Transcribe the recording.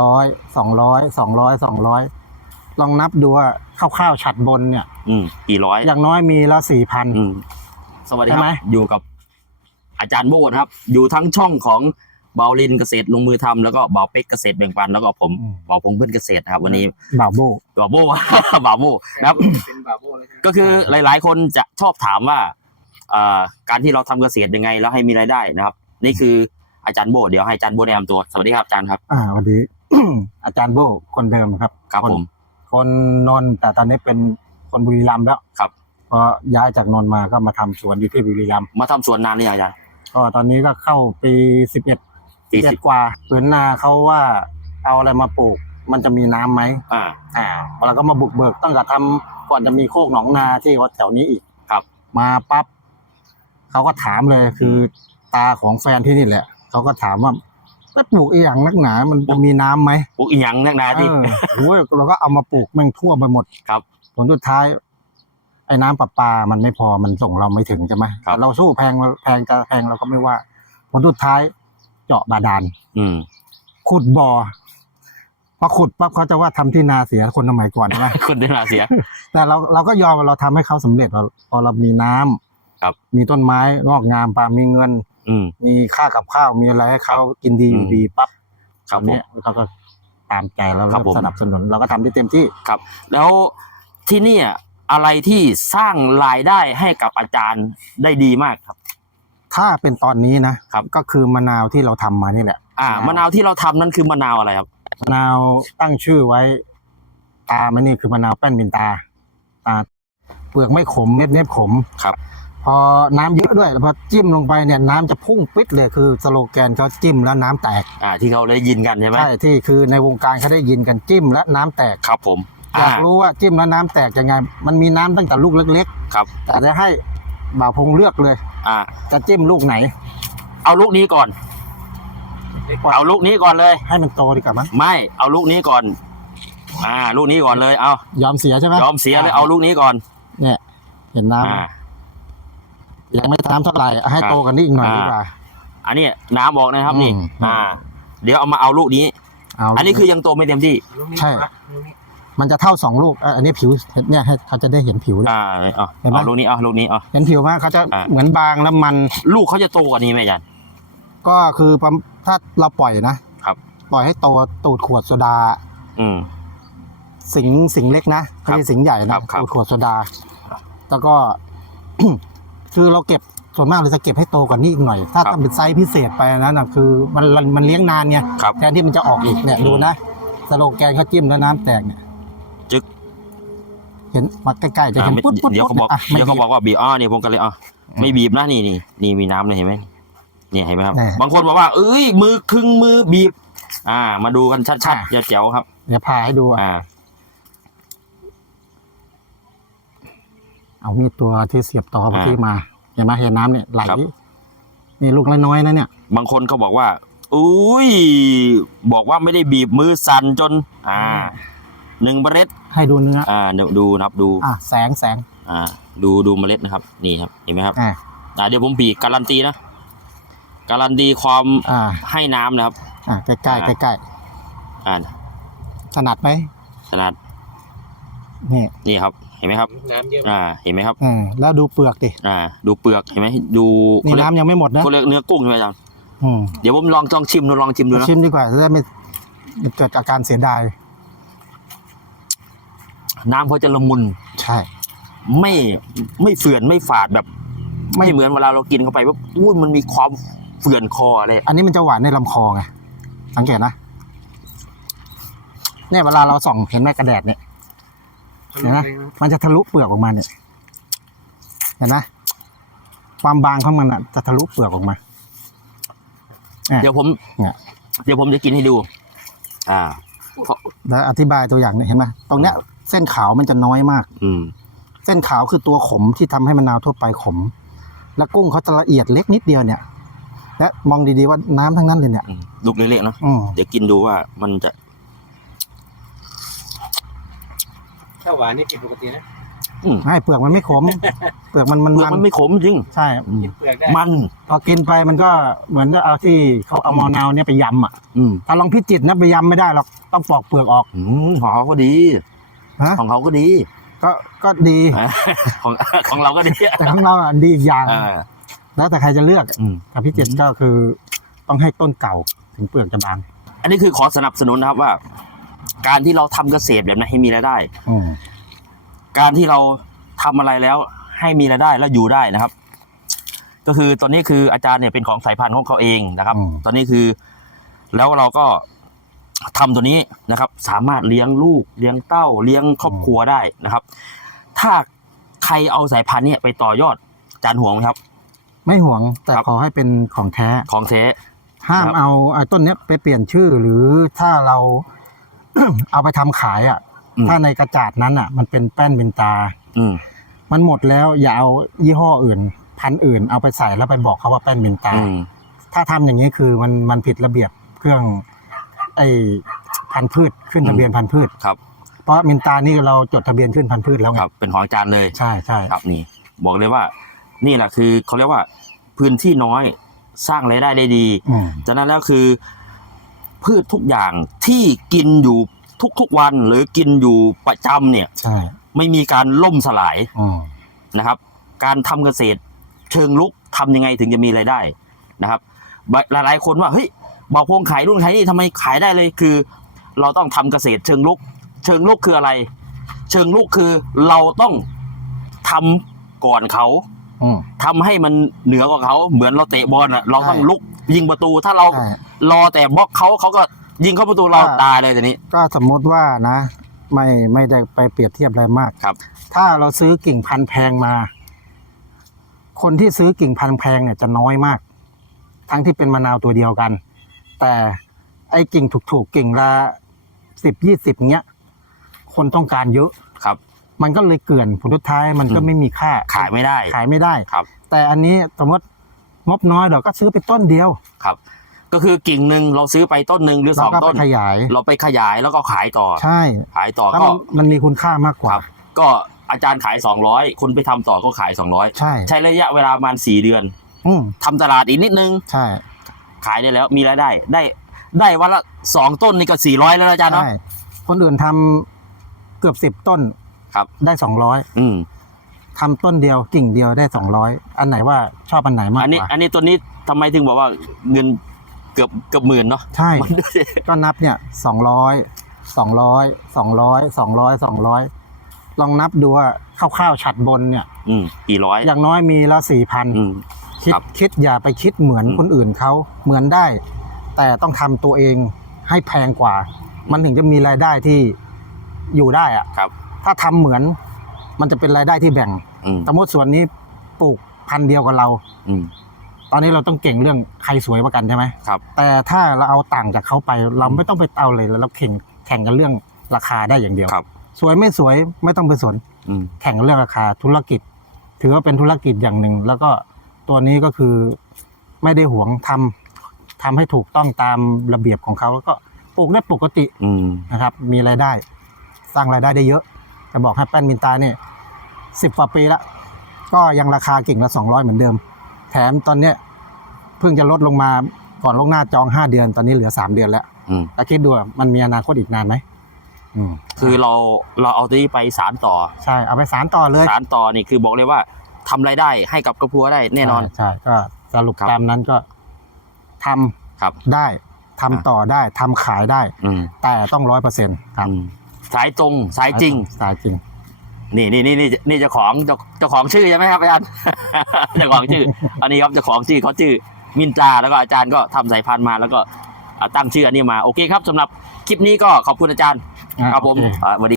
ร้อยสองร้อยสองร้อยสองร้อยลองนับดูว่าข้าวๆฉัดบนเนี่ย อืมกี่ร้อยอย่างน้อยมีแล้วสี่พัน อืมสวัสดีคใช่รับไหม อยู่กับอาจารย์โบนะครับ อยู่ทั้งช่องของเบาลินเกษตรลงมือทำแล้วก็เบาเป็กเกษตรแบ่งปันแล้วก็ผมเบาพงเพื่อนเกษตรนะครับ วันนี้บ่าวโบบาโบบาโบนะครับ เป็นบาโบเลยใช่ไหมก็คือหลาย ๆ คนจะชอบถามว่าเอ่อการที่เราทำเกษตรยังไงแล้วให้มีรายได้นะครับ นี่คืออาจารย์โบเดี๋ยวให้อาจารย์โบแนะนำตัวสวัสดีครับอาจารย์ครับ อ่าวันนี้ อาจารย์โบคนเดิมครับครับคนผม คนนนท์แต่ตอนนี้เป็นคนบุรีรัมย์แล้วครับ พอย้ายจากนนท์มาก็มาทำสวนอยู่ที่บุรีรัมย์มาทำสวนนานหรือยังอาจารย์ ก็ตอนนี้ก็เข้าปีสิบเอ็ดปีเอ็สิดบกว่าผืนนาเขาว่าเอาอะไรมาปลูก มันจะมีน้ำไหมอ่า อ่าเราก็มาบุกเบิกตั้งแต่ทำก่อนจะมีโคกหนองนาที่วัดแถวนี้อีกครับ มาปั๊บเขาก็ถามเลยคือตาของแฟนที่นี่แหละเขาก็ถามว่า แล้วปลูกอีหยังนักหนา มันจะมีน้ำไหมปลูกอีหยังนักหนาที่เออโอ้ยเราก็เอามาปลูกแม่งทั่วไปหมดครับ ผลสุดท้าย ไอ้น้ำประปา มันไม่พอมันส่งเราไม่ถึงใช่ไหมครับ เราสู้แพงแพงจะแพงเราก็ไม่ว่า ผลสุดท้าย เจาะบาดาลอืม ขุดบ่อพอขุดปั๊บเขาจะว่าทำที่นาเสียคนสมัยก่อนใช่ไหม คนที่นาเสีย แต่เราเราก็ยอมเราทำให้เขาสำเร็จเราพอเรามีน้ำครับ มีต้นไม้งอกงามปามีเงิน อืม มีค่ากับข้าวมีอะไรให้เขากินดีอยู่อืมดีปั๊บครับตอนผม เนี้ยเขาก็ตามใจแล้วครัเราบผม สนับสนุนเราก็ทำได้เต็มที่แล้วที่เนี่ยอะไรที่สร้างรายได้ให้กับอาจารย์ได้ดีมากครับ ถ้าเป็นตอนนี้นะครับ ก็คือมะนาวที่เราทำมานี่แหละ อ่าครับมะนาวที่เราทำนั่นคือมะนาวอะไรครับ มะนาวตั้งชื่อไว้ ตามันนี่คือมะนาวแป้นมินตาตาเปลือกไม่ขมเม็ดเน็บขมครับ พอน้ำเยอะด้วยแล้วพอจิ้มลงไปเนี่ยน้ำจะพุ่งปิดเลยคือสโลแกนเขาจิ้มแล้วน้ำแตกอ่าที่เขาได้ยินกันใช่ไหมใช่ที่คือในวงการเขาได้ยินกันจิ้มแล้วน้ำแตกครับผมอยากรู้ว่าจิ้มแล้วน้ำแตกยังไง มันมีน้ำตั้งแต่ลูกเล็กครับๆแต่จะให้บ่าวพงเลือกเลย อ่า จะจิ้มลูกไหน เอาลูกนี้ก่อน เอาลูกนี้ก่อนเลย ให้มันโตดีกว่ามั้งไม่เอาลูกนี้ก่อน อ่า ลูกนี้ก่อนเลย เอายอมเสียใช่ไหมยอมเสียเลยเอาลูกนี้ก่อน เนี่ย เห็นน้ำอ่า ยังไม่น้ำเท่าไหร่ให้โตกันนี่อีกหน่อยอ่าดีกว่า อันนี้น้ำบอกนะครับนี่ อืม อ่า เดี๋ยวเอามาเอาลูกนี้เอาอันนี้คือยังโตไม่เต็มที่ลูกนี้ใช่ปะลูกนี้มันจะเท่าสองลูกเอ่ออันนี้ผิวเนี่ยให้เขาจะได้เห็นผิวอ่าเอาเห็นไหม เอาลูกนี้เอาลูกนี้เอา เห็นผิวไหมเขาจะอ่า เหมือนบางแล้วมันลูกเขาจะโตกว่านี้ไหมอาจารย์ ก็คือประมถ้าเราปล่อยนะครับ ปล่อยให้โตตูดขวดโซดา อืม สิงสิงเล็กนะไม่ใช่สิงใหญ่ครันะบครับ ตูดขวดโซดา แล้วก็ คือเราเก็บส่วนมากเราจะเก็บให้โตกว่านี้อีกหน่อย ถ้าครับทำเป็นไซส์พิเศษไปนะนะคือมันมันมันเลี้ยงนานไงครับ แทนที่มันจะออกอีกเนี่ยอืมดูนะสโลแกนเขาจิ้มแล้วน้ำแตกเนี่ยจึ๊กเห็นมาใกล้ๆจะอ่าเห็นไม่ปุ๊ดปุ๊ดเดี๋ยวเขาบอกอะไม่เดี๋ยวเขาบีบอกว่าบีบอ๋อนี่ผมก็เลยอ๋อไม่บีบนะนี่นี่นี่มีน้ำเลยเห็นไหมนี่เห็นไหมครับแน่บางคนบอกว่า เอ้ยมือครึ่งมือบีบ อ่า มาดูกันชัดอ่าๆเจ๋วๆครับ เดี๋ยวพาให้ดูอะ อ่า เอามีดตัวที่เสียบต่อเมื่อกี้มาเห็นไหมเห็นน้ำเนี่ยไหลครับ นี่ลูกน้อยๆนะเนี่ย บางคนเขาบอกว่า อุ้ย บอกว่าไม่ได้บีบมือสั่นจน อ่า หนึ่งเมล็ด ให้ดูเนื้ออ่าเดี๋ยวดูนะครับดู อะแสงแสงอ่า ดูดูเมล็ดนะครับ นี่ครับ เห็นไหมครับ อ่าอ่าเดี๋ยวผมบีบการันตีนะ การันตีความอ่าให้น้ำนะครับ อ่าใกล้ใกล้อ่าใกล้อ่า ๆถนัดไหมขนาด นี่นี่ครับ เห็นไหมครับ น้ำเยอะอ่า เห็นไหมครับ อ่าแล้วดูเปลือกดิอ่า ดูเปลือกเห็นไหมดูนี่เขาเรียกน้ำยังไม่หมดนะเขาเรียกเนื้อกุ้งใช่ไหมอาจารย์อืมเดี๋ยวผมลองลองชิมดูลองชิมดูนะชิมดีกว่าจะได้ไม่เกิดอาการเสียดาย น้ำเขาจะละมุนใช่ ไม่ไม่เฟื่อนไม่ฝาดแบบ ไม่ ไม่เหมือนเวลาเรากินเข้าไปว่าอุ้ยมันมีความเฟื่อนคออะไรอันนี้มันจะหวานในลำคอไงสังเกตนะเนี่ยเวลาเราส่องเห็นไหมกระแดดเนี่ย เห็นไหมมันจะทะลุเปลือกออกมาเนี่ยเห็นไหมความบางของมันอะ จะทะลุเปลือกออกมา เดี๋ยวผมเนี่ยเดี๋ยวผมจะกินให้ดู อ่าแล้วอธิบายตัวอย่างเนี่ยเห็นไหมตรงเนี้ย เส้นขาวมันจะน้อยมาก อืม เส้นขาวคือตัวขมที่ทำให้มะนาวทั่วไปขม แล้วกุ้งเขาจะละเอียดเล็กนิดเดียวเนี่ย และมองดีๆว่าน้ำทั้งนั้นเลยเนี่ยอืมลูกเล็กๆเนอะอืมเดี๋ยวกินดูว่ามันจะ ถ้าหวานนี่กินปกตินะอืมให้เปลือกมันไม่ขม เปลือกมันมันเปลือกมัมันนไม่ขมจริงใช่อืมเปลือกได้มัน พอกินไปมันก็เหมือนเอาที่เขาเอามะนาวเนี่ยไปยำอะอืมถ้าลองพิจิตรนะไปยำไม่ได้หรอกต้องปอกเปลือกออก อืมของเขาก็ดีฮะ ของเขาก็ดี ก็ก็ดี ของของเราก็ดีแต่ของเราอะดีอีกอย่างเออแล้วแต่ใครจะเลือกอืมแต่พิจิตรก็คือ ต้องให้ต้นเก่าถึงเปลือกจะบาง อันนี้คือขอสนับสนุนนะครับว่า การที่เราทำเกษตรแบบนี้ให้มีรายได้อืมการที่เราทำอะไรแล้ว ให้มีรายได้แล้วอยู่ได้นะครับ ก็คือตอนนี้คืออาจารย์เนี่ยเป็นของสายพันธุ์ของเขาเองนะครับอืมตอนนี้คือ แล้วเราก็ทำตัวนี้นะครับ สามารถเลี้ยงลูกเลี้ยงเต้า เลี้ยงครอบครัวได้นะครับ ถ้าใครเอาสายพันธุ์เนี่ยไปต่อยอดอาจารย์ห่วงไหมครับ ไม่ห่วงแต่ครับขอให้เป็นของแท้ของเทห้ามครับเอาไอ้ต้นเนี้ยไปเปลี่ยนชื่อหรือถ้าเรา เอาไปทำขายอะอืมถ้าในกระจาดนั้นอะ มันเป็นแป้นวินตา อืมมันหมดแล้วอย่าเอายี่ห้ออื่น พันธุ์อื่น เอาไปใส่แล้วไปบอกเขาว่าแป้นวินตาอืมถ้าทำอย่างนี้คือมันมันผิดระเบียบเครื่อง ไอ้พันธุ์พืชขึ้นทะเบียนพันธุ์พืชครับ เพราะมินตานี่เราจดทะเบียนขึ้นพันธุ์พืชแล้วไงครับ เป็นของอาจารย์เลยใช่ใช่ครับนี่ บอกเลยว่า นี่แหละคือเขาเรียกว่าพื้นที่น้อยสร้างรายได้ได้ดีอืมจากนั้นแล้วคือ พืชทุกอย่างที่กินอยู่ทุกๆวันหรือกินอยู่ประจำเนี่ยใช่ไม่มีการล่มสลายอืมนะครับ การทำเกษตรเชิงลุกทำยังไงถึงจะมีรายได้นะครับหลายๆคนว่าเฮ้ยบอกพงขายรุ่นขายนี่ทำไมขายได้เลยคือ เราต้องทำเกษตรเชิงลุก เชิงลุกคืออะไร เชิงลุกคือเราต้องทำก่อนเขา อืม ทำให้มันเหนือกว่าเขาเหมือนเราเตะบอลอะเราต้องใช่ ลุก ยิงประตูถ้าเราใช่ รอแต่บล็อกเขาเขาก็ยิงเข้าประตูเราอ่าตายเลยทีนี้ก็สมมติว่านะ ไม่ไม่ได้ไปเปรียบเทียบอะไรมาก ครับ ถ้าเราซื้อกิ่งพันธุ์แพงมา คนที่ซื้อกิ่งพันธุ์แพงเนี่ยจะน้อยมาก ทั้งที่เป็นมะนาวตัวเดียวกัน แต่ไอ้กิ่งถูกๆกิ่งละสิบยี่สิบเนี้ย คนต้องการเยอะ ครับ มันก็เลยเกลื่อนผลสุดท้ายมันก็อืม ไม่มีค่าขายไม่ได้ขายไม่ได้ ครับ แต่อันนี้สมมติ งบน้อยเดี๋ยวก็ซื้อไปต้นเดียว ครับ ก็คือกิ่งหนึ่งเราซื้อไปต้นหนึ่งหรือสเราองก็ต้ไปนขยาย เราไปขยายแล้วก็ขายต่อ ใช่ ขายต่อแล้วก็มันมันมีคุณค่ามากกว่าครับ ก็อาจารย์ขายสองร้อยคนไปทำต่อก็ขายสองร้อยใช่ ใช้ระยะเวลาประมาณสี่เดือนอืมทำตลาดอีกนิดนึง ใช่ขายได้แล้วมีรายได้ ได้ได้วันละสองต้นนี่ก็สี่ร้อยแล้วนะอาจารย์เนาะ ใช่คนอื่นทำเกือบสิบต้นครับ ได้สองร้อยอืม ทำต้นเดียวกิ่งเดียวได้สองร้อยอันไหนว่าชอบอันไหนมากอันนี้กว่าอันนี้ตัวนี้ทำไมถึงบอกว่าเงินเกือบเกือบหมื่นเนาะใช่ มันดูสิก็นับเนี่ยสองร้อยสองร้อยสองร้อยสองร้อยสองร้อยลองนับดูว่าคร่าวๆฉัดบนเนี่ย อืมกี่ร้อยอย่างน้อยมีละสี่พันอืม คิดครับ คิดอย่าไปคิดเหมือนอืมคนอื่นเขาเหมือนได้ แต่ต้องทำตัวเองให้แพงกว่า มันถึงจะมีรายได้ที่อยู่ได้อะครับ ถ้าทำเหมือน มันจะเป็นรายได้ที่แบ่งอืมสมมติส่วนนี้ปลูกพันธุ์เดียวกับเรา อืมตอนนี้เราต้องเก่งเรื่องใครสวยกว่ากันใช่ไหมครับ แต่ถ้าเราเอาต่างจากเขาไป เราไม่ต้องไปเอาเลยแล้วเราแข่งแข่งกันเรื่องราคาได้อย่างเดียวครับ สวยไม่สวยไม่ต้องไปสน อืม แข่งกันเรื่องราคาธุรกิจ ถือว่าเป็นธุรกิจอย่างหนึ่ง แล้วก็ตัวนี้ก็คือไม่ได้หวงทำทำให้ถูกต้องตามระเบียบของเขาแล้วก็ปลูกได้ปกติอืม นะครับ มีรายได้ สร้างรายได้ได้เยอะ จะบอกให้แป้นมินตาเนี่ย สิบกว่าปีละก็ยังราคากิ่งละสองร้อยเหมือนเดิม แถมตอนเนี้ยเพิ่งจะลดลงมาก่อนลวงหน้าจองห้าเดือนตอนนี้เหลือสามเดือนแล้วอืมแล้วคิดดูว่ามันมีอนาคตอีกนานไหมอืมคือเราเราเอาตัวนี้ไปสารต่อใช่เอาไปสารต่อเลยสารต่อนี่คือบอกเลยว่าทำรายได้ให้กับครอบครัวได้แน่นอน ใช่ใช่ก็สรุปครับ ตามนั้นก็ทำครับ ได้ทำต่อได้ทำขายได้ อืมแต่ต้องร้อยเปอร์เซ็นต์ครับอืมสายตรงสายจริง สายจริง นี่นี่นี่นี่นี่เจ้าของเจ้าเจ้าของชื่อใช่ไหมครับอาจารย์ เจ้าของชื่อ อันนี้ครับเจ้าของชื่อเขาชื่อมินตราแล้วก็อาจารย์ก็ทำสายพันธุ์มาแล้วก็อ่าตั้งชื่ออันนี้มาโอเคครับสำหรับคลิปนี้ก็ขอบคุณอาจารย์อะครับผมโอเคอ่าสวัสดี